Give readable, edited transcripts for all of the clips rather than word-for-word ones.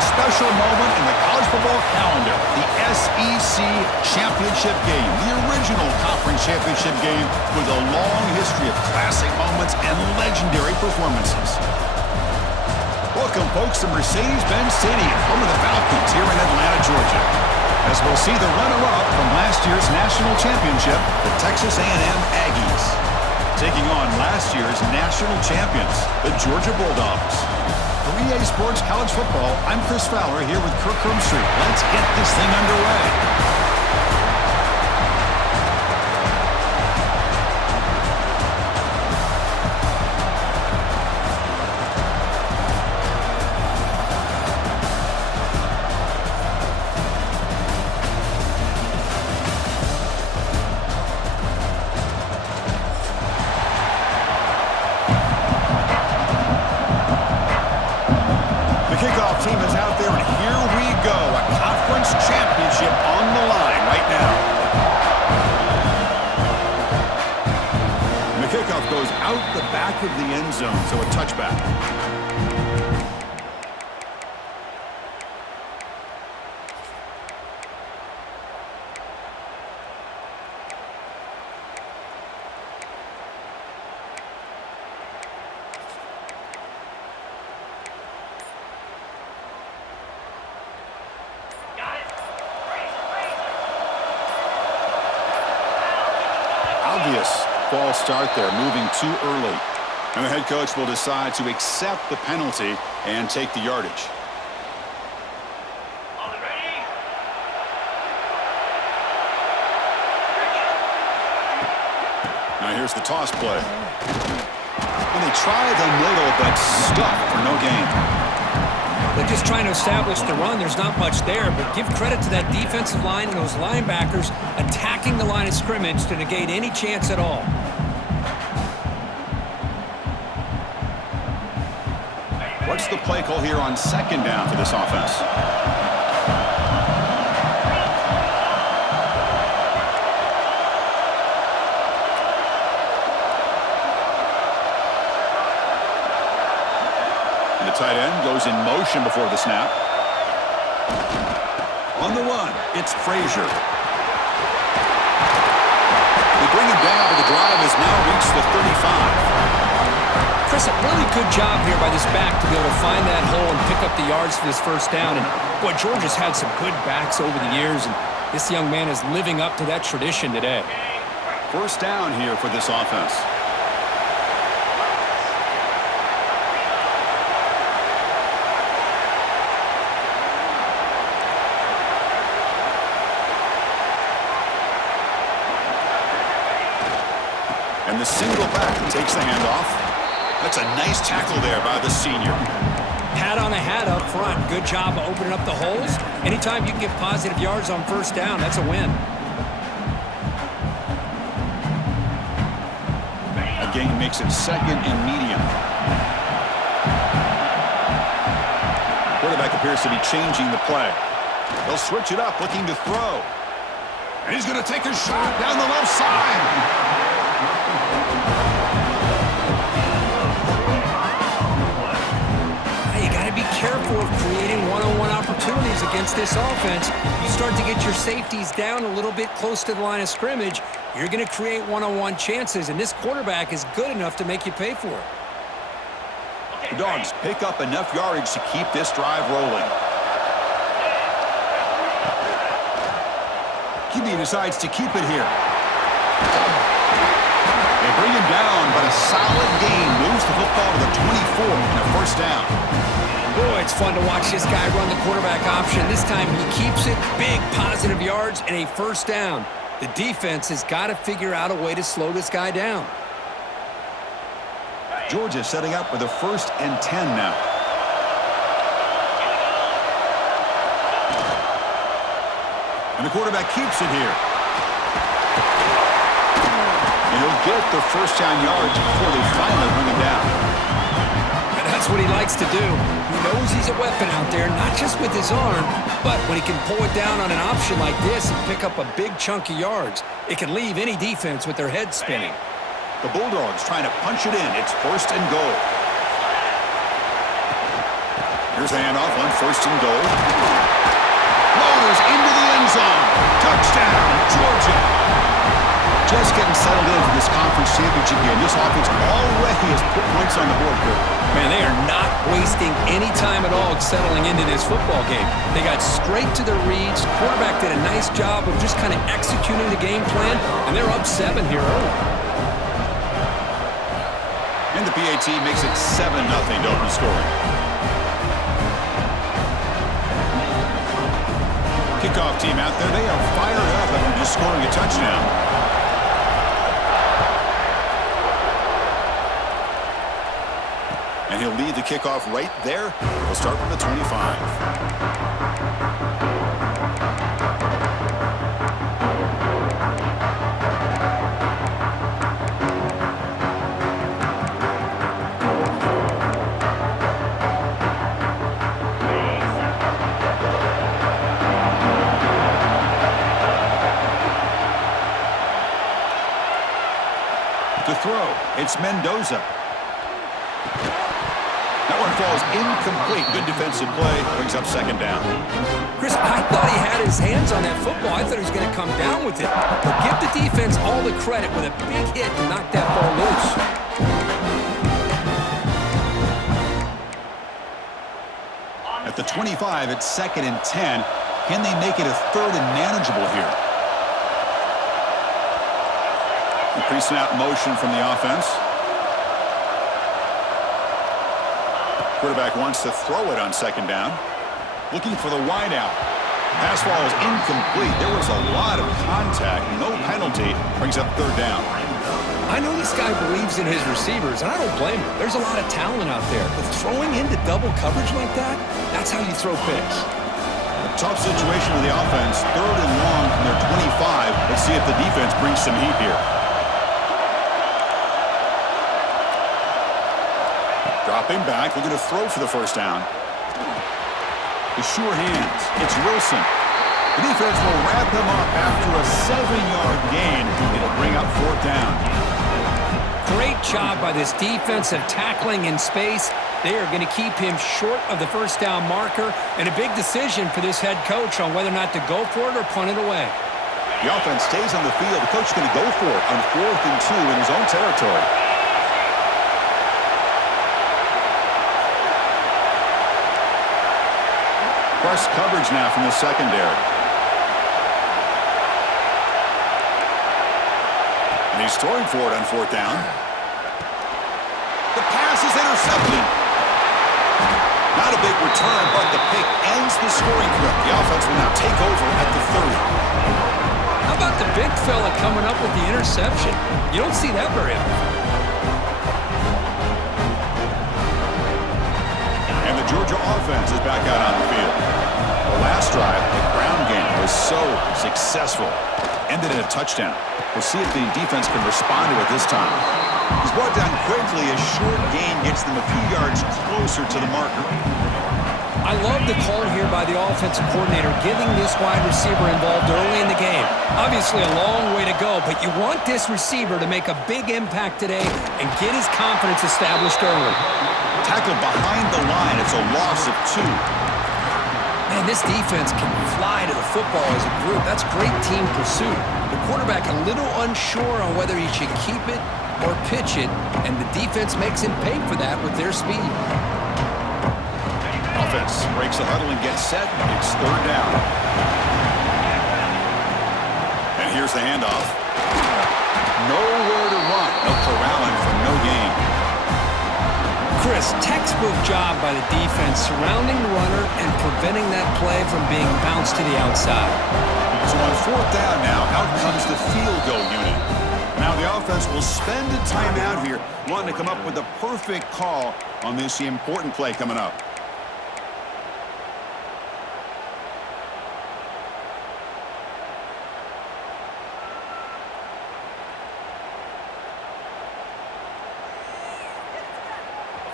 a special moment in the college football calendar, the SEC Championship game, the original conference championship game with a long history of classic moments and legendary performances. Welcome, folks, to Mercedes-Benz Stadium, home of the Falcons here in Atlanta, Georgia, as we'll see the runner-up from last year's national championship, the Texas A&M Aggies, taking on last year's national champions, the Georgia Bulldogs. For EA Sports College Football, I'm Chris Fowler here with Kirk Herbstreit. Let's get this thing underway. Team is out there, and here we go. A conference championship on the line right now. And the kickoff goes out the back of the end zone, so a touchback. Obvious false start there, moving too early. And the head coach will decide to accept the penalty and take the yardage. Now here's the toss play. And they try the middle, but stuffed for no gain. They're just trying to establish the run. There's not much there, but give credit to that defensive line and those linebackers attacking the line of scrimmage to negate any chance at all. What's the play call here on second down for this offense? The tight end goes in motion before the snap. On the run, it's Frazier. They bring him down, but the drive has now reached the 35. Chris, a really good job here by this back to be able to find that hole and pick up the yards for this first down. And, boy, Georgia's had some good backs over the years, and this young man is living up to that tradition today. First down here for this offense. And the single back takes the handoff. That's a nice tackle there by the senior. Hat on the hat up front. Good job of opening up the holes. Anytime you can get positive yards on first down, that's a win. A gain makes it second and medium. Quarterback appears to be changing the play. They'll switch it up, looking to throw. And he's going to take a shot down the left side. You got to be careful of creating one-on-one opportunities against this offense. You start to get your safeties down a little bit close to the line of scrimmage, you're going to create one-on-one chances, and this quarterback is good enough to make you pay for it. The Dogs pick up enough yardage to keep this drive rolling. QB decides to keep it here. They bring him down, but a solid gain moves the football to the 24 and a first down. Boy, it's fun to watch this guy run the quarterback option. This time he keeps it, big positive yards, and a first down. The defense has got to figure out a way to slow this guy down. Georgia setting up with a 1st and 10 now. And the quarterback keeps it here. And he'll get the first down yards before they finally bring him down. And that's what he likes to do. He knows he's a weapon out there, not just with his arm, but when he can pull it down on an option like this and pick up a big chunk of yards, it can leave any defense with their head spinning. The Bulldogs trying to punch it in. It's 1st and goal. Here's the handoff on 1st and goal. Loaders into the end zone. Touchdown, Georgia. Just getting settled in for this conference championship game. This offense already has put points on the board, Kurt. Man, they are not wasting any time at all settling into this football game. They got straight to their reads. Quarterback did a nice job of just kind of executing the game plan, and they're up 7 here early. And the PAT makes it 7-0 to open scoring. Kickoff team out there, they are fired up after just scoring a touchdown. And he'll lead the kickoff right there. He'll start from the 25. To throw, it's Mendoza. That one falls incomplete. Good defensive play. Brings up 2nd down. Chris, I thought he had his hands on that football. I thought he was going to come down with it. But give the defense all the credit with a big hit to knock that ball loose. At the 25, it's 2nd and 10. Can they make it a 3rd and manageable here? Pre-snap motion from the offense. Quarterback wants to throw it on 2nd down. Looking for the wideout. Pass ball is incomplete. There was a lot of contact. No penalty. Brings up 3rd down. I know this guy believes in his receivers, and I don't blame him. There's a lot of talent out there. But throwing into double coverage like that, that's how you throw picks. A tough situation with the offense. 3rd and long from their 25. Let's see if the defense brings some heat here. Dropping back, looking to throw for the 1st down. The sure hands. It's Wilson. The defense will wrap him up after a 7-yard gain. It'll bring up 4th down. Great job by this defensive tackling in space. They are going to keep him short of the 1st down marker, and a big decision for this head coach on whether or not to go for it or punt it away. The offense stays on the field. The coach is going to go for it on 4th and 2 in his own territory. Press coverage now from the secondary. And he's throwing for it on 4th down. The pass is intercepted. Not a big return, but the pick ends the scoring drift. The offense will now take over at the 30. How about the big fella coming up with the interception? You don't see that very often. And the Georgia offense is back out on the field. The last drive, the ground game was so successful. Ended in a touchdown. We'll see if the defense can respond to it this time. He's brought down quickly. A short gain gets them a few yards closer to the marker. I love the call here by the offensive coordinator, getting this wide receiver involved early in the game. Obviously a long way to go, but you want this receiver to make a big impact today and get his confidence established early. Tackled behind the line. It's a loss of 2. Man, this defense can fly to the football as a group. That's great team pursuit. The quarterback a little unsure on whether he should keep it or pitch it, and the defense makes him pay for that with their speed. Offense breaks the huddle and gets set. It's 3rd down. And here's the handoff. Nowhere to run. No corralling for no gain. Chris, textbook job by the defense surrounding the runner and preventing that play from being bounced to the outside. So on 4th down now, out comes the field goal unit. Now the offense will spend a timeout here, wanting to come up with the perfect call on this important play coming up.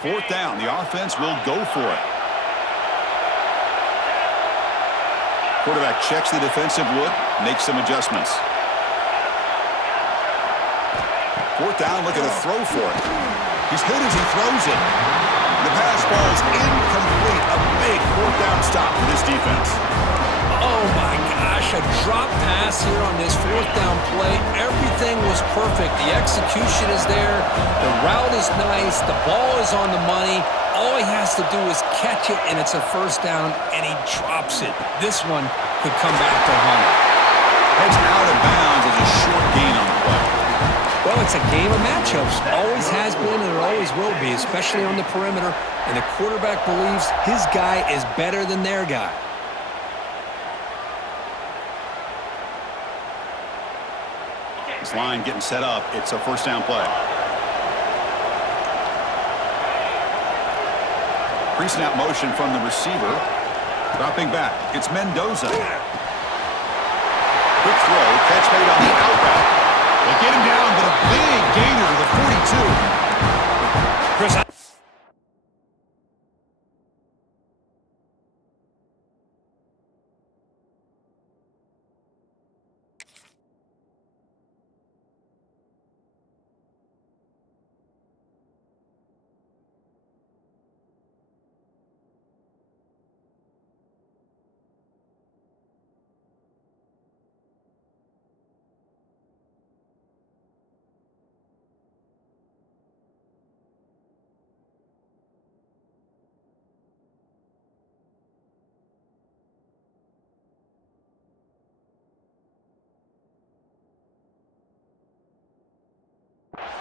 Fourth down, the offense will go for it. Quarterback checks the defensive look, makes some adjustments. Fourth down, looking to throw for it. He's hit as he throws it. The pass falls incomplete. A big fourth down stop for this defense. Oh, my gosh, a drop pass here on this fourth down play. Everything was perfect. The execution is there. The route is nice. The ball is on the money. All he has to do is catch it, and it's a first down, and he drops it. This one could come back to haunt him. Heads out of bounds as a short gain on the play. Well, it's a game of matchups. Always has been, and it always will be, especially on the perimeter. And the quarterback believes his guy is better than their guy. This line getting set up. It's a first down play. Pre-snap motion from the receiver. Dropping back. It's Mendoza. Quick throw. Catch made on the out route. They get him down, but a big gainer to the 42. Chris,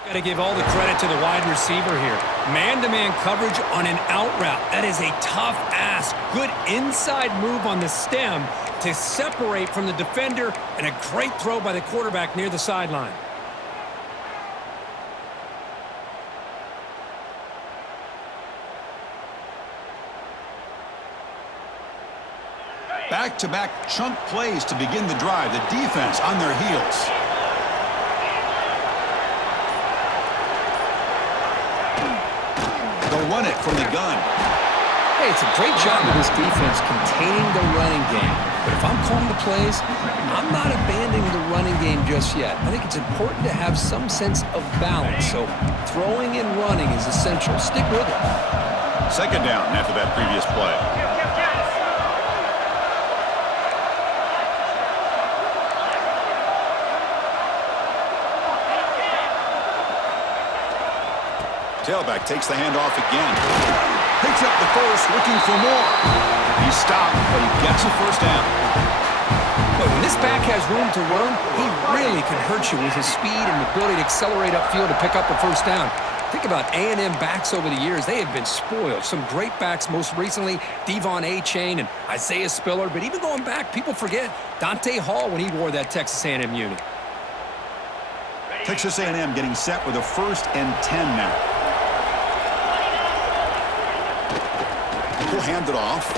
got to give all the credit to the wide receiver here. Man-to-man coverage on an out route. That is a tough ask. Good inside move on the stem to separate from the defender, and a great throw by the quarterback near the sideline. Back-to-back chunk plays to begin the drive. The defense on their heels. They'll run it from the gun. Hey, it's a great job of this defense containing the running game. But if I'm calling the plays, I'm not abandoning the running game just yet. I think it's important to have some sense of balance. So throwing and running is essential. Stick with it. Second down after that previous play. Tailback takes the handoff again. Picks up the first, looking for more. He's stopped, but he gets a first down. But when this back has room to run, he really can hurt you with his speed and the ability to accelerate upfield to pick up a first down. Think about A&M backs over the years. They have been spoiled. Some great backs, most recently Devon Achane and Isaiah Spiller. But even going back, people forget Dante Hall when he wore that Texas A&M uni. Texas A&M getting set with a 1st and 10 now. He'll hand it off.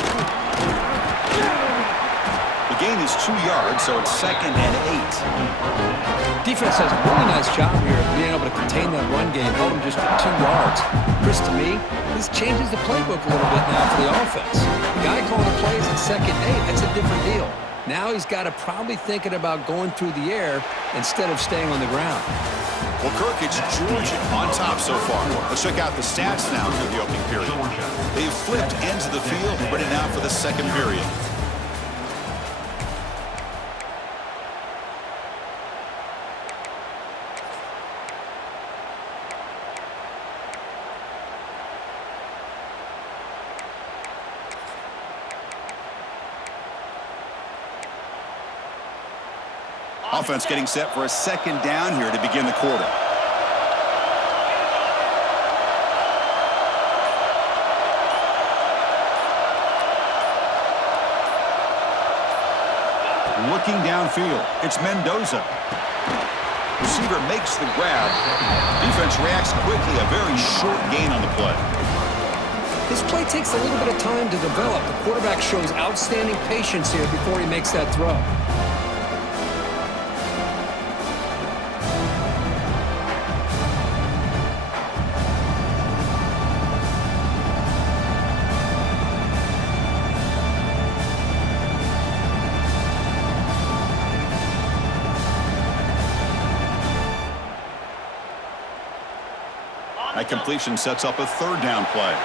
The gain is 2 yards, so it's 2nd and 8. Defense does a really nice job here of being able to contain that run game, held him just for 2 yards. Chris, to me, this changes the playbook a little bit now for the offense. The guy calling the plays at 2nd and 8, that's a different deal. Now he's got to probably thinking about going through the air instead of staying on the ground. Well, Kirk, it's Georgia on top so far. Let's check out the stats now through the opening period. They've flipped ends of the field, ready now for the second period. Offense getting set for a 2nd down here to begin the quarter. Looking downfield, it's Mendoza. Receiver makes the grab. Defense reacts quickly, a very short gain on the play. This play takes a little bit of time to develop. The quarterback shows outstanding patience here before he makes that throw. That completion sets up a 3rd down play.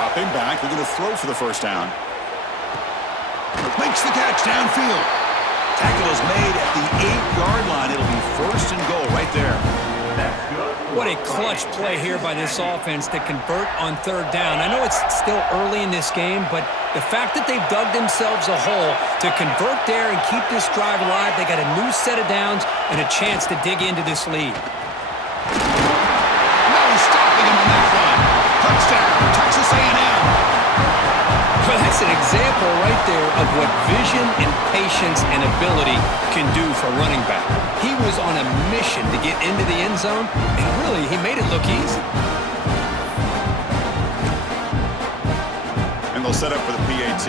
Dropping back, they're going to throw for the first down. Makes the catch downfield. Tackle is made at the 8-yard line. It'll be first and goal right there. What a clutch play here by this offense to convert on third down. I know it's still early in this game, but the fact that they've dug themselves a hole to convert there and keep this drive alive, they got a new set of downs and a chance to dig into this lead. No stopping him on that one. Touchdown, Texas A&M. Well, that's an example right there of what vision and patience and ability can do for a running back. He was on a mission to get into the end zone, and really, he made it look easy. And they'll set up for the PAT.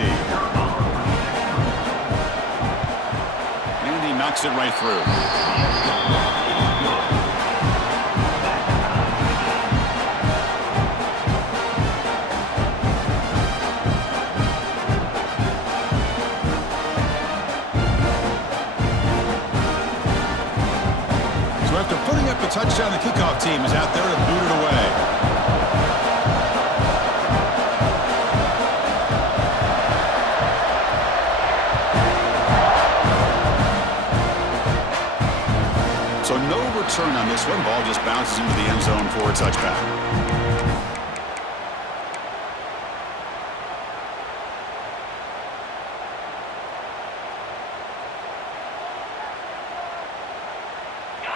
And he knocks it right through. After putting up the touchdown, the kickoff team is out there to boot it away. So no return on this one. Ball just bounces into the end zone for a touchback.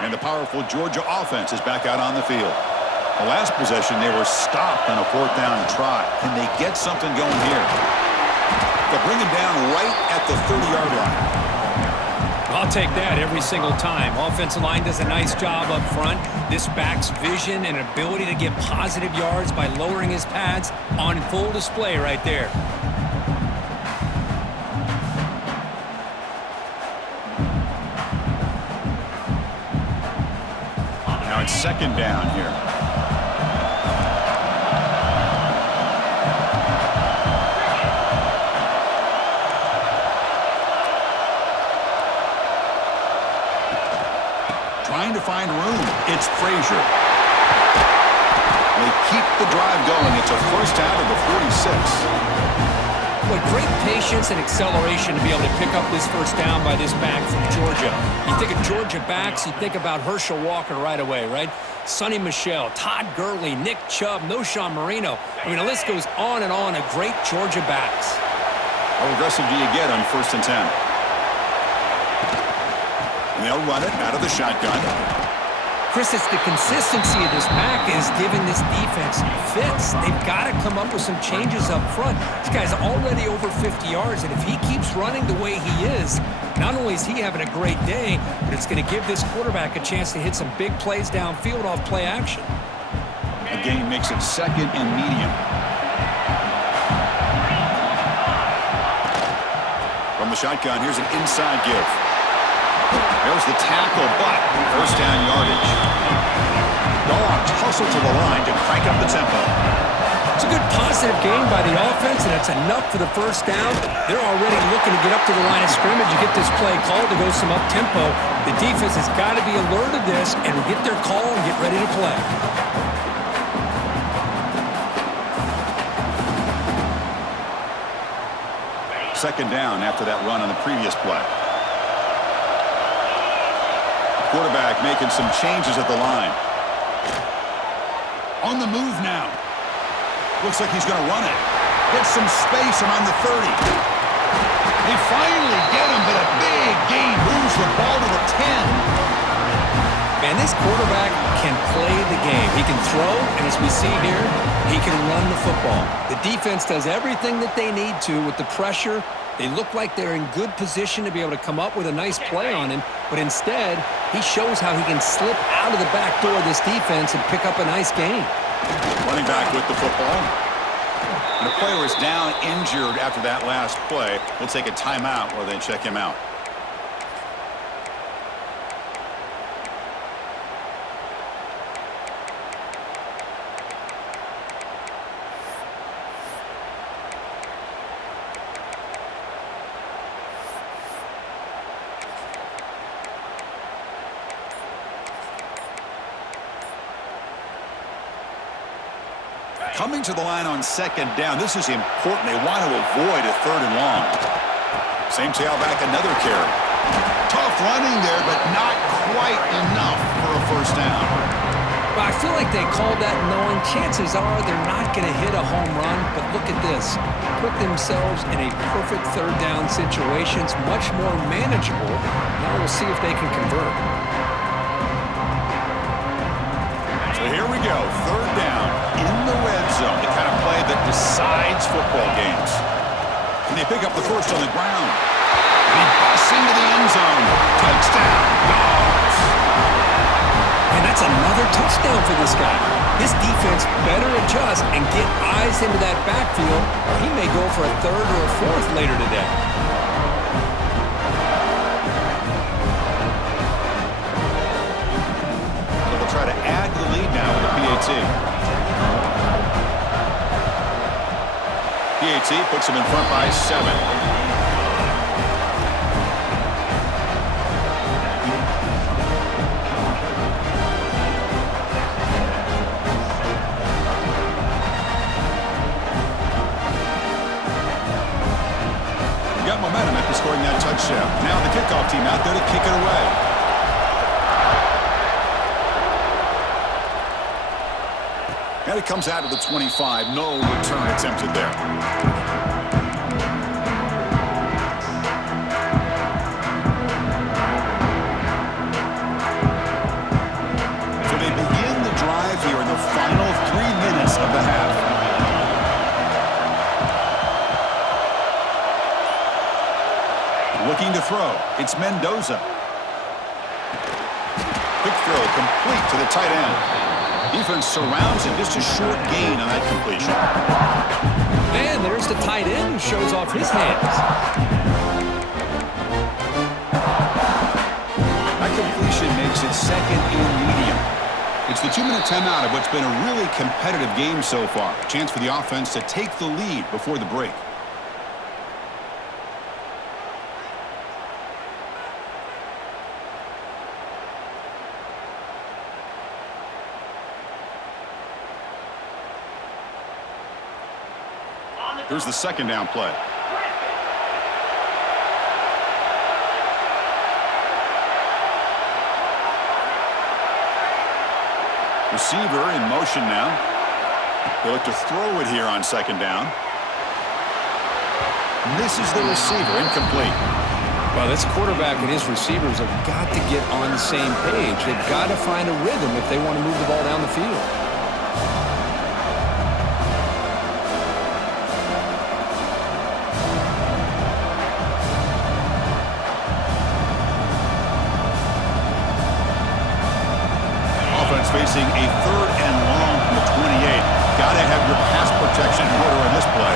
And the powerful Georgia offense is back out on the field. The last possession, they were stopped on a fourth down try. Can they get something going here? They'll bring him down right at the 30-yard line. I'll take that every single time. Offensive line does a nice job up front. This back's vision and ability to get positive yards by lowering his pads on full display right there. Now it's second down here. Trying to find room. It's Frazier. They keep the drive going. It's a first out of the 46. What great patience and acceleration to be able to pick up this first down by this back from Georgia. You think of Georgia backs, you think about Herschel Walker right away, right? Sonny Michel, Todd Gurley, Nick Chubb, Noshawn Marino. I mean, the list goes on and on of great Georgia backs. How aggressive do you get on 1st and 10? And they'll run it out of the shotgun. Chris, it's the consistency of this pack is giving this defense fits. They've got to come up with some changes up front. This guy's already over 50 yards, and if he keeps running the way he is, not only is he having a great day, but it's going to give this quarterback a chance to hit some big plays downfield off play action. The game makes it second and medium. From the shotgun, here's an inside give. There's the tackle, but first down yardage. Dogs hustle to the line to crank up the tempo. It's a good positive game by the offense, and it's enough for the first down. They're already looking to get up to the line of scrimmage and get this play called to go some up-tempo. The defense has got to be alert of this and get their call and get ready to play. Second down after that run on the previous play. Quarterback making some changes at the line. On the move now. Looks like he's going to run it. Gets some space around the 30. They finally get him, but a big gain moves the ball to the 10. Man, this quarterback can play the game. He can throw, and as we see here, he can run the football. The defense does everything that they need to with the pressure. They look like they're in good position to be able to come up with a nice play on him, but instead, he shows how he can slip out of the back door of this defense and pick up a nice gain. Running back with the football. And the player is down injured after that last play. We'll take a timeout while they check him out. Coming to the line on second down, this is important. They want to avoid a third and long. Same tailback, another carry. Tough running there, but not quite enough for a first down. Well, I feel like they called that knowing chances are they're not going to hit a home run, but look at this. Put themselves in a perfect third down situation. It's much more manageable. Now we'll see if they can convert. So here we go, third down in the red zone, the kind of play that decides football games. And they pick up the first on the ground. And he busts into the end zone. Touchdown, Dogs. And that's another touchdown for this guy. This defense better adjust and get eyes into that backfield, or he may go for a third or a fourth later today. So they'll try to add to the lead now with the PAT. PAT puts them in front by 7. Momentum after scoring that touchdown. Now the kickoff team out there to kick it away. And it comes out of the 25. No return attempted there. So they begin the drive here in the final 3 minutes of the half. Looking to throw. It's Mendoza. Quick throw complete to the tight end. Defense surrounds him. Just a short gain on that completion. And there's the tight end who shows off his hands. That completion makes it second and medium. It's the 2-minute timeout of what's been a really competitive game so far. Chance for the offense to take the lead before the break. Here's the second down play. Receiver in motion now. They look to throw it here on second down. Misses the receiver, incomplete. Well, this quarterback and his receivers have got to get on the same page. They've got to find a rhythm if they want to move the ball down the field. Facing a third and long from the 28. Got to have your pass protection in order in this play.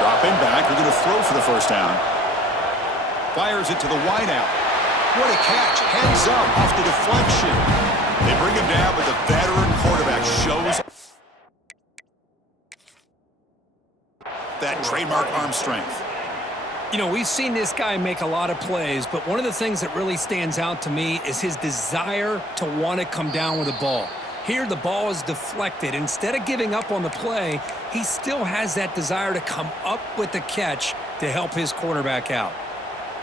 Dropping back. We're going to throw for the first down. Fires it to the wideout. What a catch. Heads up off the deflection. They bring him down, but the veteran quarterback shows that trademark arm strength. You know, we've seen this guy make a lot of plays, but one of the things that really stands out to me is his desire to want to come down with the ball. Here, the ball is deflected. Instead of giving up on the play, he still has that desire to come up with the catch to help his quarterback out.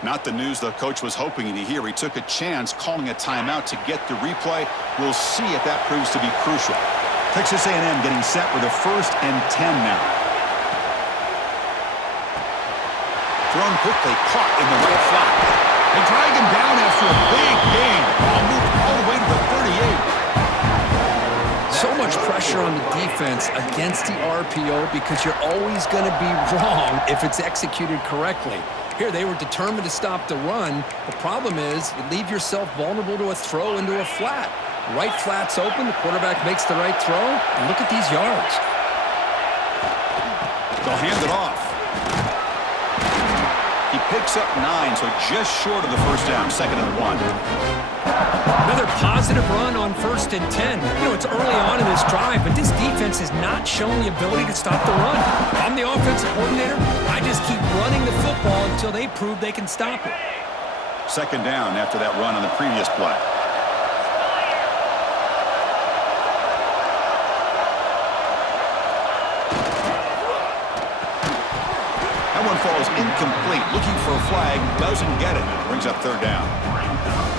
Not the news the coach was hoping to hear. He took a chance calling a timeout to get the replay. We'll see if that proves to be crucial. Texas A&M getting set with a 1st and 10 now. Thrown quickly, caught in the right flat. They drag him down after a big gain. Ball moved all the way to the 38. So much pressure on the defense against the RPO because you're always going to be wrong if it's executed correctly. Here, they were determined to stop the run. The problem is you leave yourself vulnerable to a throw into a flat. Right flat's open, the quarterback makes the right throw, and look at these yards. They'll hand it off. He picks up 9, so just short of the first down, 2nd and 1. Another positive run on 1st and 10. You know, it's early on in this drive, but this defense has not shown the ability to stop the run. If I'm the offensive coordinator, I just keep running the football until they prove they can stop it. 2nd down after that run on the previous play. incomplete. Looking for a flag, doesn't get it. Brings up third down.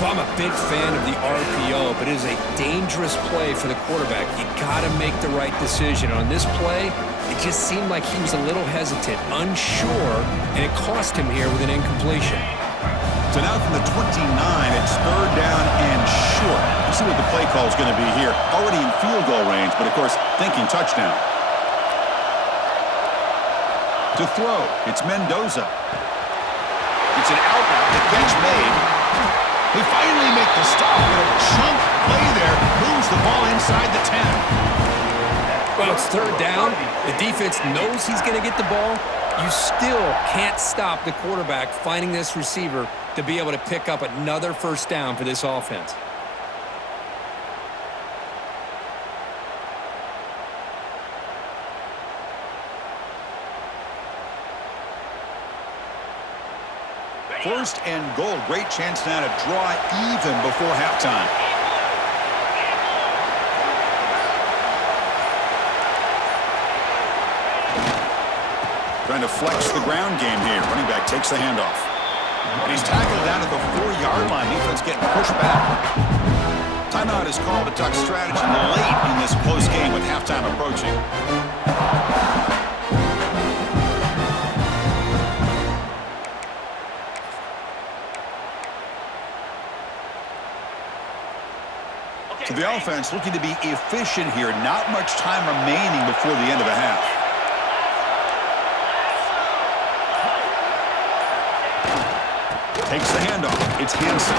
Well, I'm a big fan of the RPO, but it is a dangerous play for the quarterback. You got to make the right decision. On this play, it just seemed like he was a little hesitant, unsure, and it cost him here with an incompletion. So now from the 29, it's third down and short. Let's see what the play call is going to be here. Already in field goal range, but of course, thinking touchdown. To throw, it's Mendoza. It's an out route, the catch made. They finally make the stop with a chunk play there. Moves the ball inside the 10. Well, it's third down. The defense knows he's going to get the ball. You still can't stop the quarterback finding this receiver to be able to pick up another first down for this offense. First and goal. Great chance now to draw even before halftime. Trying to flex the ground game here. Running back takes the handoff. And he's tackled down at the 4-yard line. Defense getting pushed back. Timeout is called to talk strategy late in this close game with halftime approaching. So the offense looking to be efficient here. Not much time remaining before the end of the half. Takes the handoff. It's Hansen.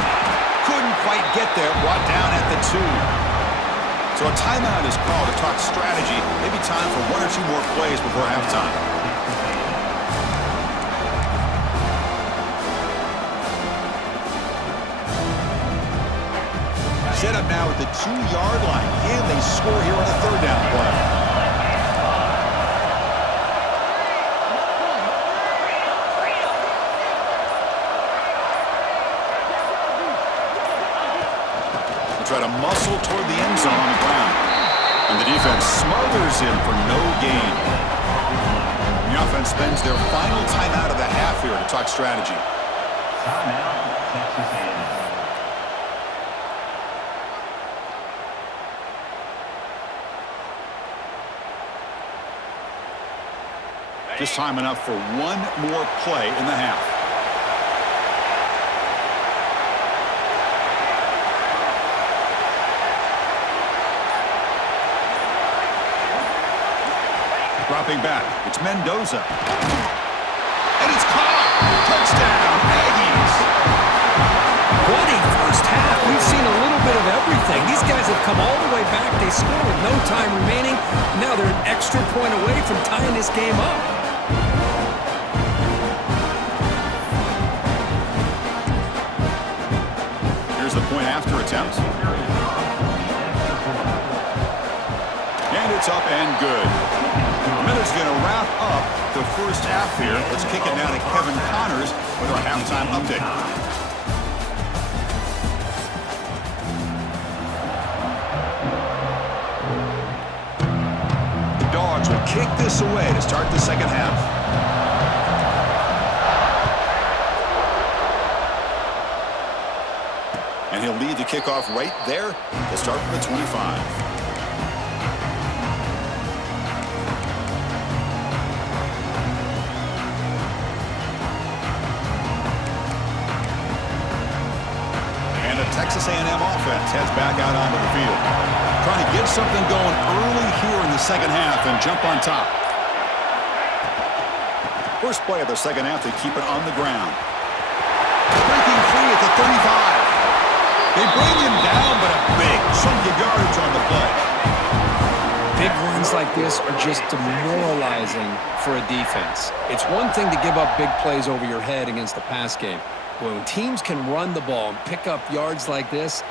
Couldn't quite get there. Brought down at the 2. So a timeout is called to talk strategy. Maybe time for 1 or 2 more plays before halftime. Set up now at the 2-yard line. Can they score here on a third down play? Try to muscle toward the end zone on the ground. And the defense smothers him for no gain. The offense spends their final timeout of the half here to talk strategy. Just time enough for one more play in the half. Dropping back, it's Mendoza. And it's caught! Touchdown, Aggies! What a first half. We've seen a little bit of everything. These guys have come all the way back. They scored with no time remaining. Now they're an extra point away from tying this game up. Here's the point after attempt. And it's up and good. Miller's going to wrap up the first half here. Let's kick it now to Kevin Connors with our halftime update. The Dogs will kick this away to start the second half. And he'll lead the kickoff right there to start from the 25. Texas A&M offense heads back out onto the field. Trying to get something going early here in the second half and jump on top. First play of the second half, they keep it on the ground. Breaking free at the 35. They bring him down, but a big chunk of yardage on the play. Big runs like this are just demoralizing for a defense. It's one thing to give up big plays over your head against the pass game. When teams can run the ball and pick up yards like this,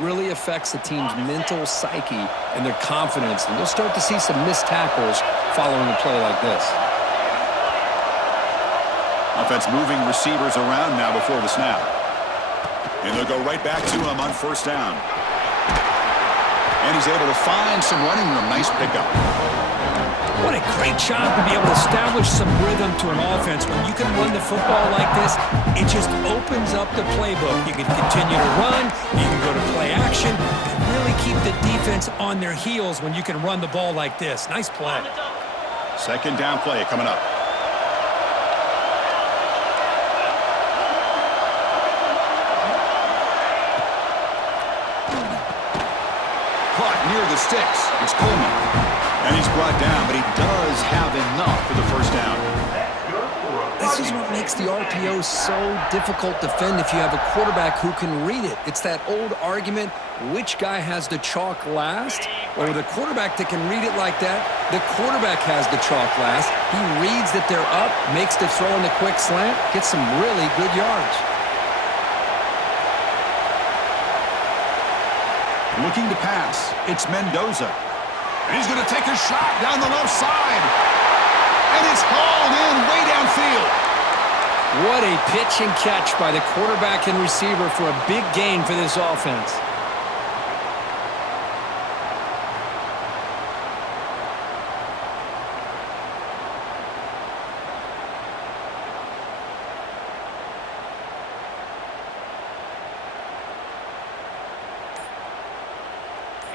really affects the team's mental psyche and their confidence. And you'll start to see some missed tackles following a play like this. Offense moving receivers around now before the snap. And they'll go right back to him on first down. And he's able to find some running room. Nice pickup. What a great job to be able to establish some rhythm to an offense. When you can run the football like this, it just opens up the playbook. You can continue to run, you can go to play action, and really keep the defense on their heels when you can run the ball like this. Nice play. Second down play coming up. Caught near the sticks. It's Coleman. And he's brought down, but he does have enough for the first down. This is what makes the RPO so difficult to defend if you have a quarterback who can read it. It's that old argument, which guy has the chalk last? Well, with a quarterback that can read it like that, the quarterback has the chalk last. He reads that they're up, makes the throw in the quick slant, gets some really good yards. Looking to pass, it's Mendoza. And he's going to take a shot down the left side. And it's hauled in way downfield. What a pitch and catch by the quarterback and receiver for a big gain for this offense.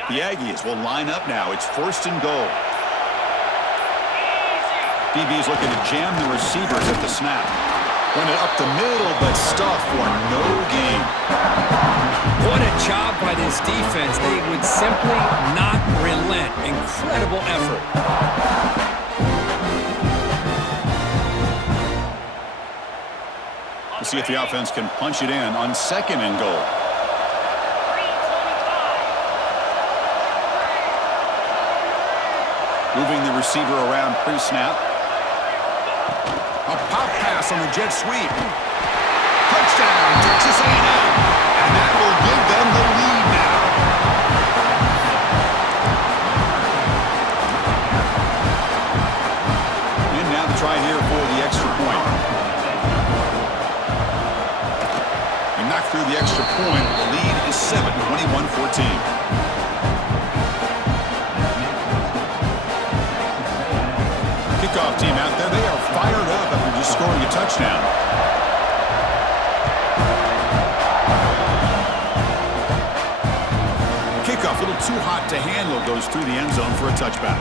The Aggies will line up now. It's first and goal. DB's looking to jam the receivers at the snap. Run it up the middle, but stuffed for no gain. What a job by this defense. They would simply not relent. Incredible effort. We'll see if the offense can punch it in on second and goal. Moving the receiver around pre-snap. A pop pass on the jet sweep. Touchdown, Texas A&M. And that will give them the lead now. And now the try here for the extra point. And knocked through the extra point. The lead is 7, 21-14. Kickoff team out there. They are fired up after just scoring a touchdown. Kickoff a little too hot to handle. Goes through the end zone for a touchback.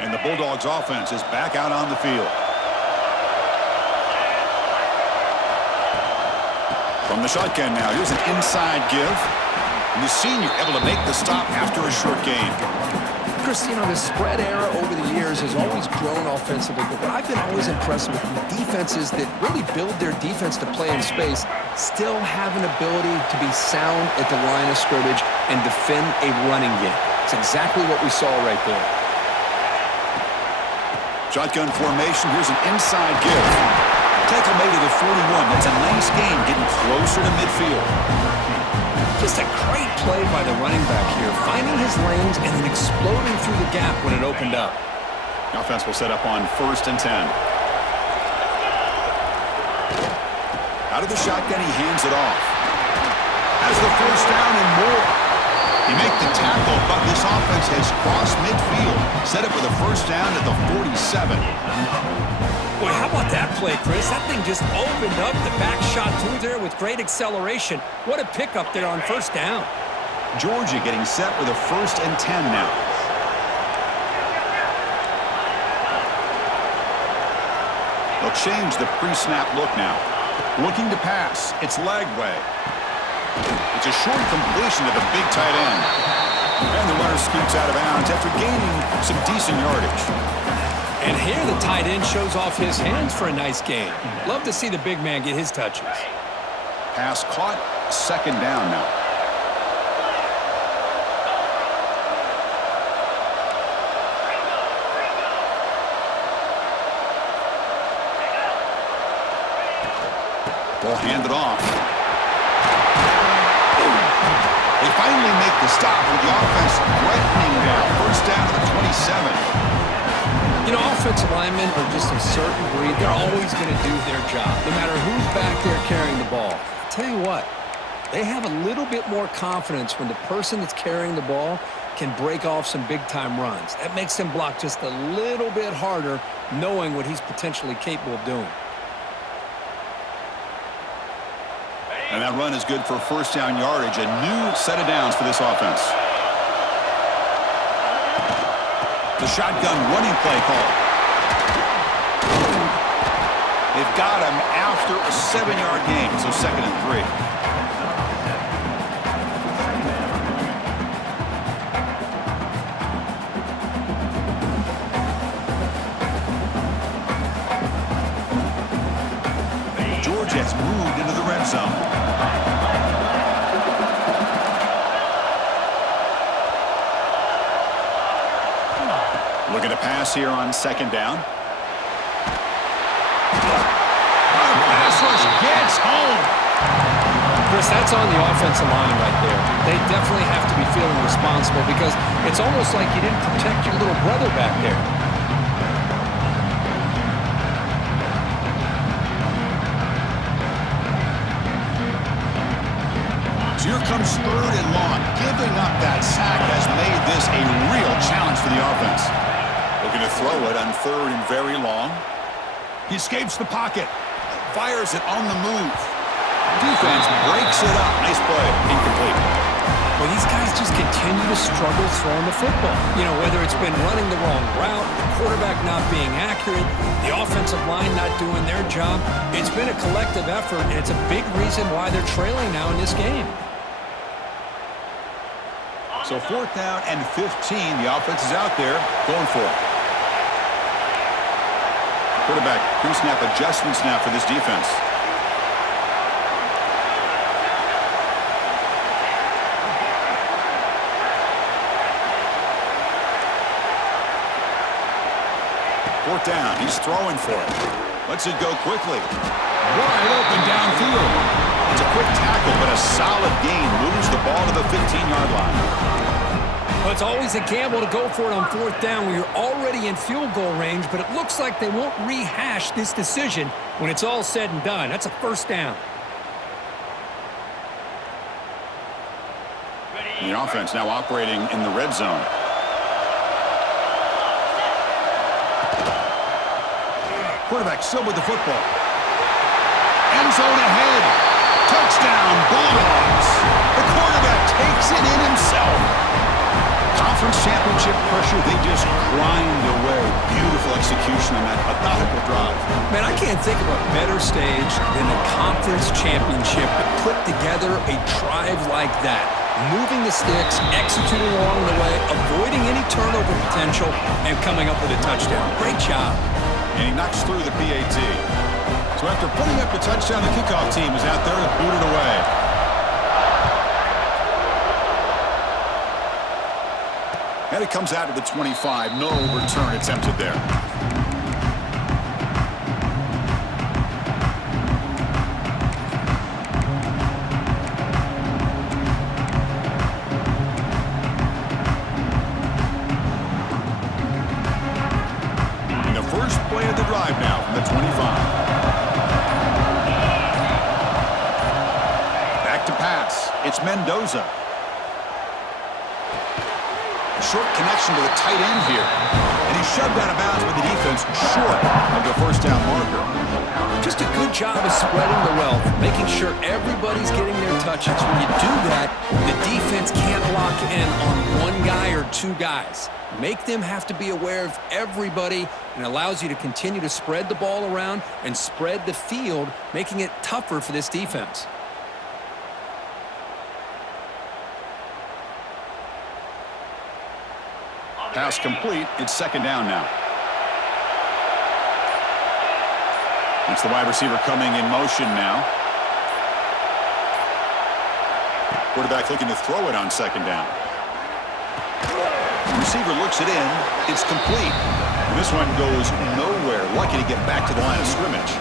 And the Bulldogs offense is back out on the field. From the shotgun now, here's an inside give. And the senior able to make the stop after a short gain. Chris, you know, the spread era over the years has always grown offensively, but what I've been always impressed with defenses that really build their defense to play in space still have an ability to be sound at the line of scrimmage and defend a running game. It's exactly what we saw right there. Shotgun formation. Here's an inside give. Tackle made to the 41. That's a nice game, getting closer to midfield. Just a great play by the running back here, finding his lanes and then exploding through the gap when it opened up. The offense will set up on 1st and 10. Out of the shotgun, he hands it off. Has the first down and more. He make the tackle, but this offense has crossed midfield. Set up with a first down at the 47. Boy, how about that play, Chris? That thing just opened up the back shot through there with great acceleration. What a pickup there on first down. Georgia getting set with a 1st and 10 now. They'll change the pre-snap look now. Looking to pass. It's Lagway. It's a short completion to the big tight end. And the runner scoots out of bounds after gaining some decent yardage. And here the tight end shows off his hands for a nice gain. Love to see the big man get his touches. Pass caught. 2nd down now. Ball handed off. They finally make the stop with the offense threatening down. First down to the 27. You know, offensive linemen are just a certain breed. They're always going to do their job, no matter who's back there carrying the ball. I'll tell you what, they have a little bit more confidence when the person that's carrying the ball can break off some big-time runs. That makes them block just a little bit harder, knowing what he's potentially capable of doing. And that run is good for first down yardage. A new set of downs for this offense. The shotgun running play call. They've got him after a 7-yard gain, so 2nd and 3. Georgia has moved into the red zone. Looking to pass here on 2nd down. Pass rush gets home. Chris, that's on the offensive line right there. They definitely have to be feeling responsible because it's almost like you didn't protect your little brother back there. So here comes 3rd and long. Giving up that sack has made this a real challenge for the offense. Looking to throw it on 3rd and very long. He escapes the pocket. Fires it on the move. Defense breaks it up. Nice play. Incomplete. Well, these guys just continue to struggle throwing the football. You know, whether it's been running the wrong route, the quarterback not being accurate, the offensive line not doing their job. It's been a collective effort, and it's a big reason why they're trailing now in this game. So 4th down and 15. The offense is out there going for it. Quarterback pre-snap adjustments now for this defense. Fourth down. He's throwing for it. Lets it go quickly. Wide open downfield. It's a quick tackle, but a solid gain moves the ball to the 15-yard line. Well, it's always a gamble to go for it on 4th down when you're already in field goal range, but it looks like they won't rehash this decision when it's all said and done. That's a first down. The offense now operating in the red zone. Quarterback still with the football. End zone ahead. Touchdown, Bulldogs. The quarterback takes it in himself. Conference championship pressure, they just grind away. Beautiful execution on that methodical drive. Man, I can't think of a better stage than the conference championship to put together a drive like that. Moving the sticks, executing along the way, avoiding any turnover potential, and coming up with a touchdown. Great job. And he knocks through the PAT. So after putting up the touchdown, the kickoff team is out there to boot it away. And it comes out to the 25. No return attempted there. And the first play of the drive now from the 25. Back to pass. It's Mendoza. Short connection to the tight end here. And he's shoved out of bounds by the defense short of the first down marker. Just a good job of spreading the wealth, making sure everybody's getting their touches. When you do that, the defense can't lock in on one guy or two guys. Make them have to be aware of everybody, and allows you to continue to spread the ball around and spread the field, making it tougher for this defense. Pass complete. It's second down now. It's the wide receiver coming in motion now. Quarterback looking to throw it on second down. The receiver looks it in. It's complete. And this one goes nowhere. Lucky to get back to the line of scrimmage.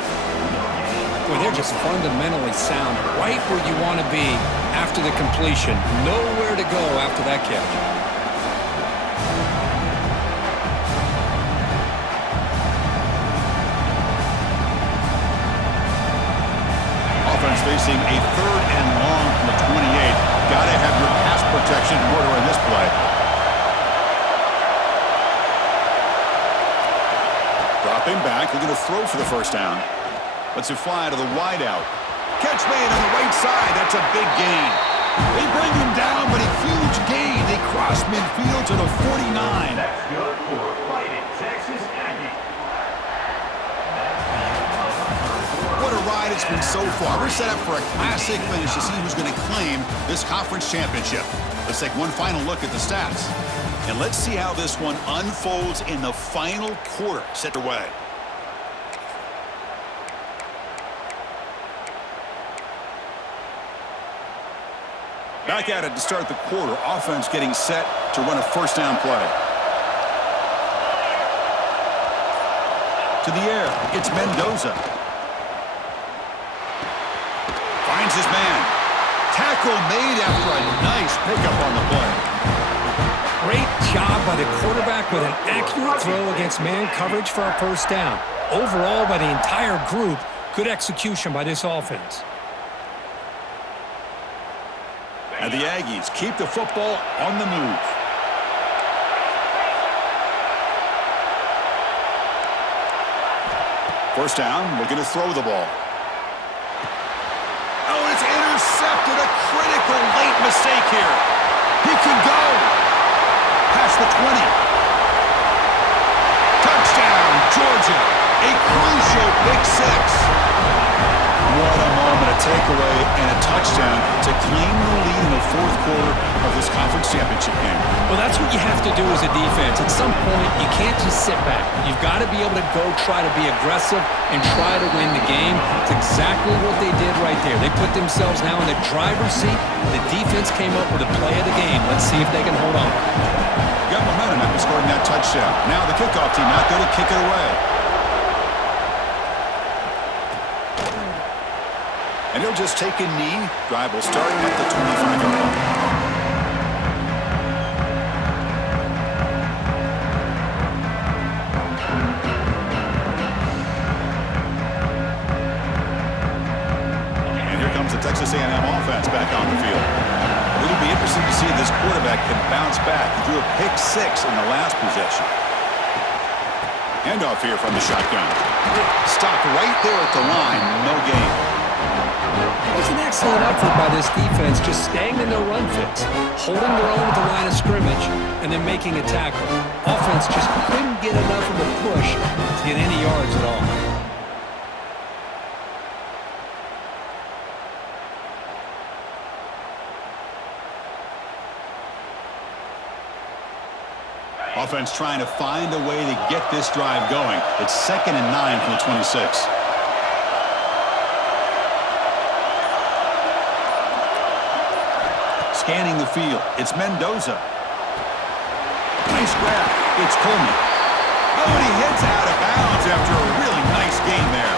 Boy, they're just fundamentally sound, right where you want to be after the completion. Nowhere to go after that catch. Offense facing a 3rd and long from the 28. Got to have your pass protection in order in this play. Dropping back, looking to throw for the first down. Lets it fly to the wideout. Catch made on the right side. That's a big gain. They bring him down, but a huge gain. They cross midfield to the 49. That's good for Fighting Texas Aggies. What a ride it's been so far. We're set up for a classic finish to see who's going to claim this conference championship. Let's take one final look at the stats. And let's see how this one unfolds in the final quarter. Set away. Back at it to start the quarter. Offense getting set to run a first down play. To the air. It's Mendoza. Finds his man. Tackle made after a nice pickup on the play. Great job by the quarterback with an accurate throw against man coverage for a first down. Overall, by the entire group, good execution by this offense. And the Aggies keep the football on the move. First down, looking to throw the ball. Oh, it's intercepted. A critical late mistake here. He can go. Past the 20. Touchdown, Georgia. A crucial pick six. What a moment, a takeaway and a touchdown to claim the lead in the fourth quarter of this conference championship game. Well, that's what you have to do as a defense. At some point, you can't just sit back. You've got to be able to go try to be aggressive and try to win the game. It's exactly what they did right there. They put themselves now in the driver's seat. The defense came up with a play of the game. Let's see if they can hold on. Got momentum after scoring that touchdown. Now the kickoff team out there to kick it away. And he'll just take a knee. Drive will start at the 25-yard line. And here comes the Texas A&M offense back on the field. It'll be interesting to see if this quarterback can bounce back. He threw a pick six in the last possession. Handoff here from the shotgun. Stopped right there at the line. No gain. It was an excellent effort by this defense, just staying in their run fits, holding their own at the line of scrimmage, and then making a tackle. Offense just couldn't get enough of a push to get any yards at all. Offense trying to find a way to get this drive going. It's 2nd and 9 from the 26. Scanning the field. It's Mendoza. Nice grab. It's Coleman. Oh, and he heads out of bounds after a really nice gain there.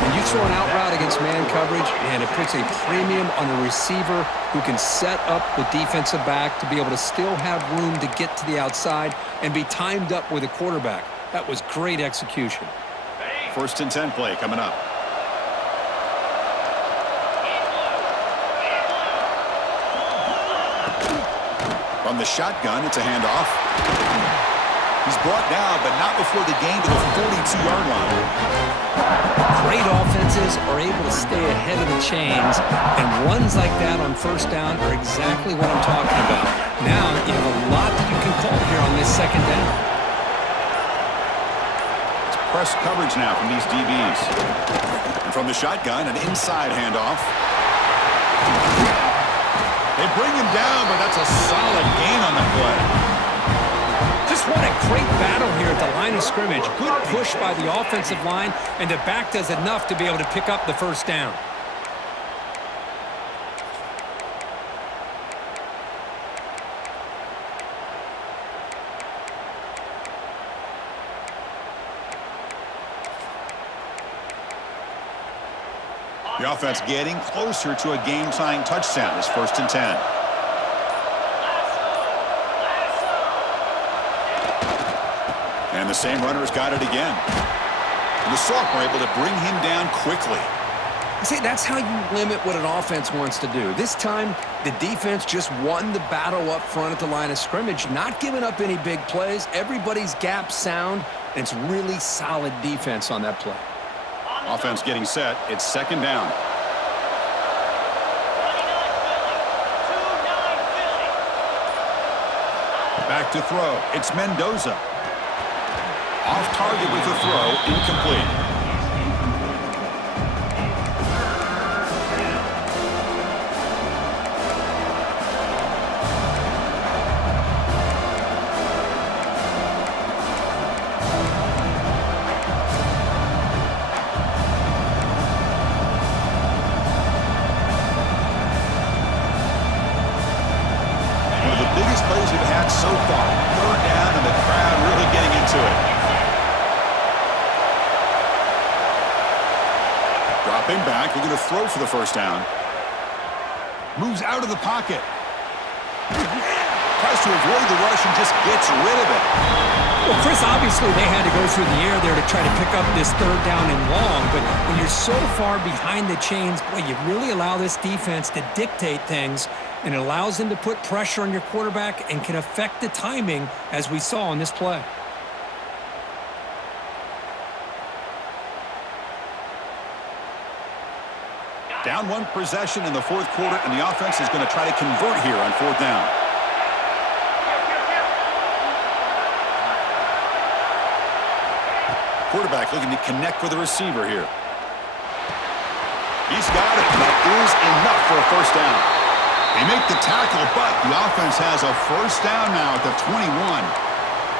When you throw an out route against man coverage, and it puts a premium on a receiver who can set up the defensive back to be able to still have room to get to the outside and be timed up with a quarterback. That was great execution. 1st and 10 play coming up. From the shotgun, it's a handoff. He's brought down, but not before the gain to the 42-yard line. Great offenses are able to stay ahead of the chains, and runs like that on first down are exactly what I'm talking about. Now, you have a lot that you can call here on this 2nd down. It's press coverage now from these DBs. And from the shotgun, an inside handoff. They bring him down, but that's a solid gain on the play. Just what a great battle here at the line of scrimmage. Good push by the offensive line, and the back does enough to be able to pick up the first down. The offense getting closer to a game-tying touchdown. It's 1st and 10. And the same runner's got it again. And the sophomore able to bring him down quickly. See, that's how you limit what an offense wants to do. This time, the defense just won the battle up front at the line of scrimmage, not giving up any big plays. Everybody's gap sound, and it's really solid defense on that play. Offense getting set. It's 2nd down. Back to throw. It's Mendoza. Off target with the throw. Incomplete. So far, 3rd down, and the crowd really getting into it. Dropping back, they're going to throw for the 1st down. Moves out of the pocket. Tries to avoid the rush and just gets rid of it. Well, Chris, obviously they had to go through the air there to try to pick up this 3rd down and long, but when you're so far behind the chains, boy, you really allow this defense to dictate things, and it allows them to put pressure on your quarterback and can affect the timing, as we saw on this play. Down 1 possession in the 4th quarter, and the offense is going to try to convert here on 4th down. Quarterback looking to connect with the receiver here. He's got it. That is enough for a 1st down. They make the tackle, but the offense has a 1st down now at the 21.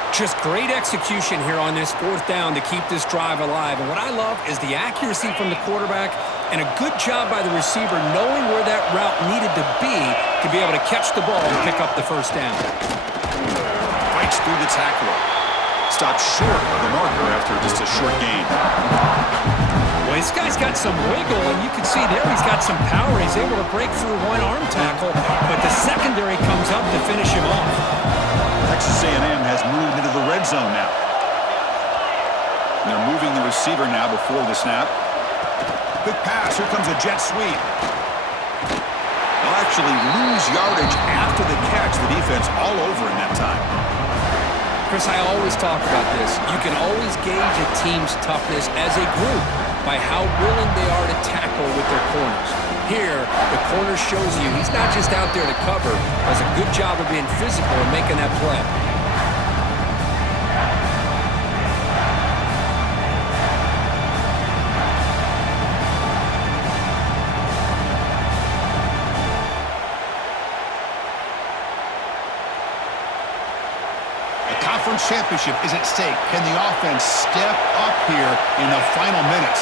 Just great execution here on this 4th down to keep this drive alive. And what I love is the accuracy from the quarterback and a good job by the receiver knowing where that route needed to be able to catch the ball and pick up the 1st down. Fights through the tackler. Stops short of the marker after just a short gain. Well, this guy's got some wiggle, and you can see there he's got some power. He's able to break through one arm tackle, but the secondary comes up to finish him off. Texas A&M has moved into the red zone now. And they're moving the receiver now before the snap. Quick pass. Here comes a jet sweep. They'll actually lose yardage after the catch. The defense all over in that time. Chris, I always talk about this. You can always gauge a team's toughness as a group by how willing they are to tackle with their corners. Here, the corner shows you he's not just out there to cover, does a good job of being physical and making that play. Championship is at stake. Can the offense step up here in the final minutes?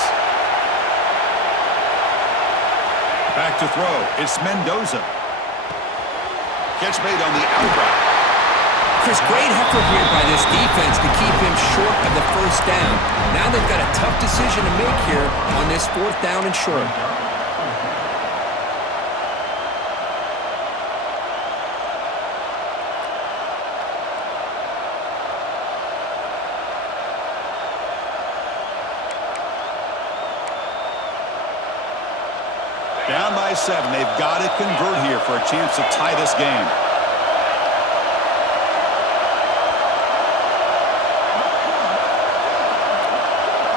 Back to throw. It's Mendoza. Catch made on the out route. Chris, great effort here by this defense to keep him short of the 1st down. Now they've got a tough decision to make here on this 4th down and short. Down by 7. They've got to convert here for a chance to tie this game.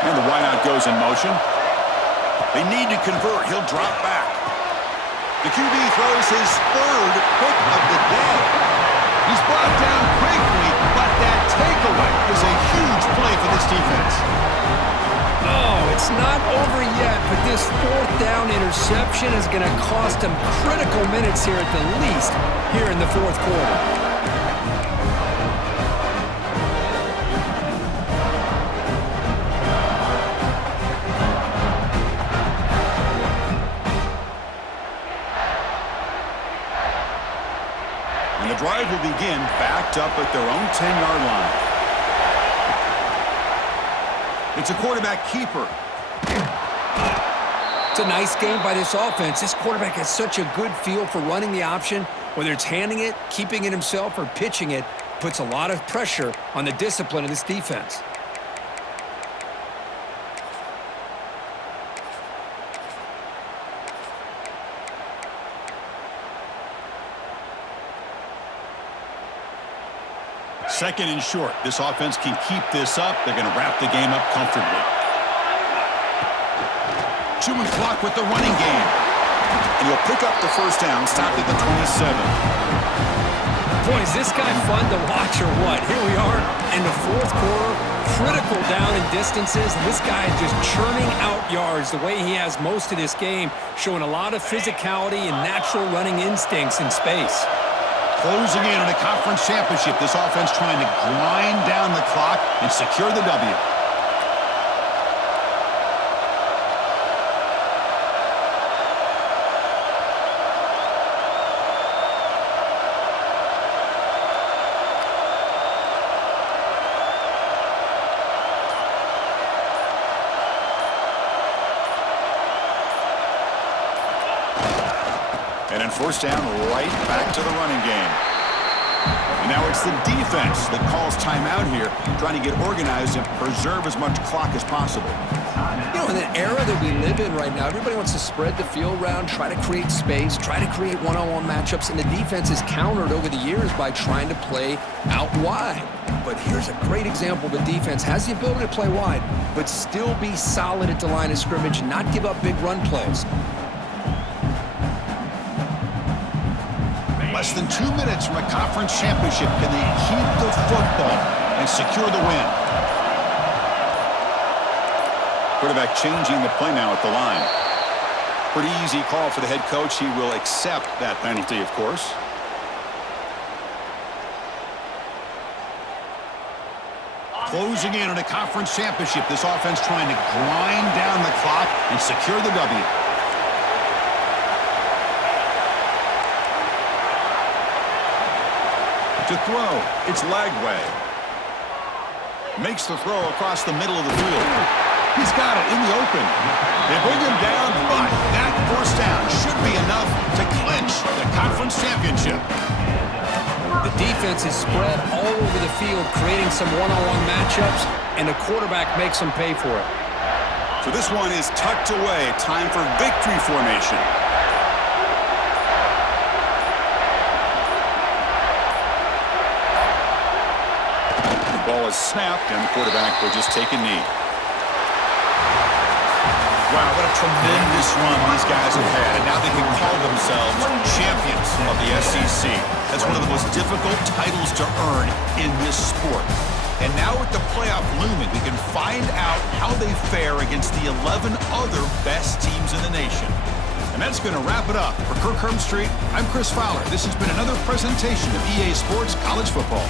And the wideout goes in motion. They need to convert. He'll drop back. The QB throws his 3rd pick of the day. He's brought down quickly, but that takeaway is a huge play for this defense. Oh, it's not over yet, but this 4th down interception is going to cost them critical minutes here at the least here in the 4th quarter. And the drive will begin backed up at their own 10-yard line. It's a quarterback keeper. It's a nice game by this offense. This quarterback has such a good feel for running the option. Whether it's handing it, keeping it himself, or pitching it, puts a lot of pressure on the discipline of this defense. Second and short. This offense can keep this up. They're going to wrap the game up comfortably. Chewing clock with the running game. And he'll pick up the first down, stopped at the 27. Boy, is this guy fun to watch or what? Here we are in the fourth quarter, critical down in distances, and this guy is just churning out yards the way he has most of this game, showing a lot of physicality and natural running instincts in space. Closing in on a conference championship, this offense trying to grind down the clock and secure the W. And then first down, right back to the running game. And now it's the defense that calls timeout here, trying to get organized and preserve as much clock as possible. You know, in the era that we live in right now, everybody wants to spread the field around, try to create space, try to create one-on-one matchups, and the defense is countered over the years by trying to play out wide. But here's a great example of a defense has the ability to play wide, but still be solid at the line of scrimmage, not give up big run plays. Less than 2 minutes from a conference championship. Can they keep the football and secure the win? Quarterback changing the play now at the line. Pretty easy call for the head coach. He will accept that penalty, of course. Closing in on a conference championship. This offense trying to grind down the clock and secure the W. To throw, it's Lagway. Makes the throw across the middle of the field. He's got it in the open. They bring him down, but that first down should be enough to clinch the conference championship. The defense is spread all over the field, creating some one-on-one matchups, and the quarterback makes them pay for it. So this one is tucked away. Time for victory formation. Ball is snapped, and the quarterback will just take a knee. Wow, what a tremendous run these guys have had, and now they can call themselves champions of the SEC. That's one of the most difficult titles to earn in this sport. And now with the playoff looming, we can find out how they fare against the 11 other best teams in the nation. And that's going to wrap it up. For Kirk Herbstreit, I'm Chris Fowler. This has been another presentation of EA Sports College Football.